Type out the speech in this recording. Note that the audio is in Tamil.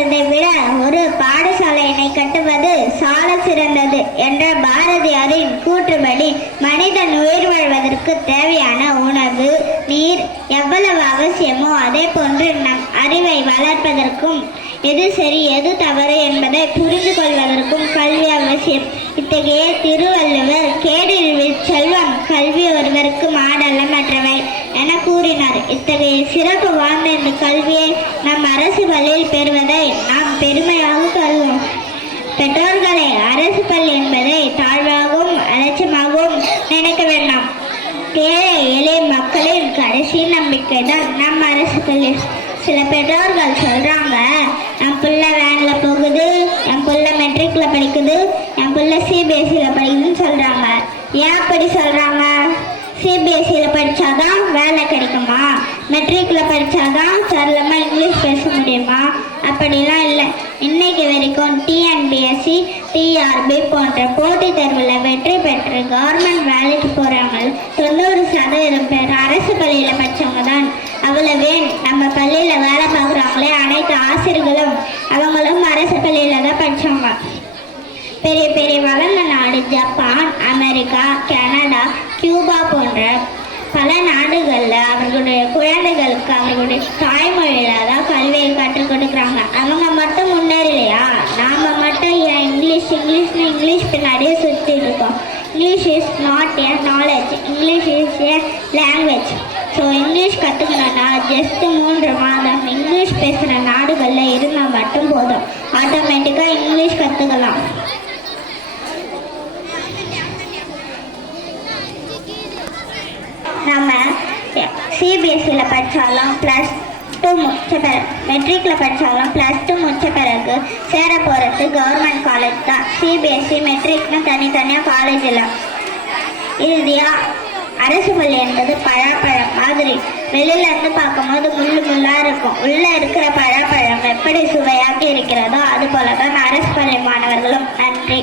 கட்டுவதை விட ஒரு பாடசாலையினை கட்டுவது சால சிறந்தது என்ற பாரதியாரின் கூற்றுப்படி மனிதன் உயிர் வாழ்வதற்கு தேவையான உணவு நீர் எவ்வளவு அவசியமோ அதே போன்று நம் அறிவை வளர்ப்பதற்கும் எது சரி எது தவறு என்பதை புரிந்து கொள்வதற்கும் கல்வி அவசியம். இத்தகைய திருவள்ளுவர் இத்தகைய சிறப்பு வாய்ந்த இந்த கல்வியை நம் அரசு பள்ளியில் பெறுவதை நாம் பெருமையாக கருவோம் பெற்றோர்களை அரசு பள்ளி என்பதை தாழ்வாகவும் அலட்சியமாகவும் நினைக்க வேண்டாம். ஏழை எளிய மக்களின் கடைசி நம்பிக்கை தான் நம் அரசு பள்ளி. சில பெற்றோர்கள் சொல்றாங்க என் பிள்ளை வேன்ல போகுது என் பிள்ளை மெட்ரிக்ல படிக்குது என் பிள்ளை சிபிஎஸ்சியில் படிக்குதுன்னு சொல்றாங்க. ஏன் அப்படி சொல்றாங்க? சிபிஎஸ்சியில் படிச்சாதான் வேலை கிடைக்குமா? மெட்ரிக்ல படிச்சாதான் சரளமா இங்கிலீஷ் பேச முடியுமா? அப்படிலாம் இல்லை. இன்னைக்கு வரைக்கும் டிஎன்பிஎஸ்சி டிஆர்பி போன்ற போட்டித் தேர்வில் வெற்றி பெற்று கவர்மெண்ட் வேலைக்கு போகிறவங்க தொண்ணூறு சதவீதம் பேர் அரசு பள்ளியில படிச்சவங்க தான். அவ்வளவே நம்ம பள்ளியில வேலை பார்க்குறாங்களே அனைத்து ஆசிரியர்களும் அவங்களும் அரசு பள்ளியில தான் படித்தவங்க பெரிய பெரிய வளர்ந்த நாடு ஜப்பான் அமெரிக்கா கனடா கியூபா போன்ற பல நாடுகளில் அவர்களுடைய குழந்தைகளுக்கு அவர்களுடைய தாய்மொழியில தான் கல்வியை கற்றுக் கொடுக்குறாங்க. அவங்க மட்டும் முன்னேறலையா? நாம் மட்டும் ஏன் இங்கிலீஷ் இங்கிலீஷ்னு இங்கிலீஷ் பின்னாடியே சுற்றிட்டு இருக்கோம். English is not a knowledge English is a language so English கற்றுக்கணும்னா just மூன்று மாதம் இங்கிலீஷ் பேசுகிற நாடுகளில் இருந்தால் மட்டும் போதும். ஆட்டோமேட்டிக்காக இங்கிலீஷ் கற்றுக்கலாம் நம்ம சிபிஎஸ்சியில் படித்தாலும் ப்ளஸ் டூ முடிச்ச பிறகு மெட்ரிக்கில் படித்தாலும் ப்ளஸ் டூ முடிச்ச பிறகு சேர போகிறது கவர்மெண்ட் காலேஜ் தான். சிபிஎஸ்சி மெட்ரிக்னு தனித்தனியாக காலேஜ் இல்லை இறுதியாக அரசு பள்ளி என்பது பழாப்பழம் மாதிரி. வெளியில இருந்து பார்க்கும்போது முள்ளு முள்ளாக இருக்கும். உள்ளே இருக்கிற பழாப்பழம் எப்படி சுவையாக இருக்கிறதோ அது போல தான் அரசு பள்ளி மாணவர்களும் நன்றி.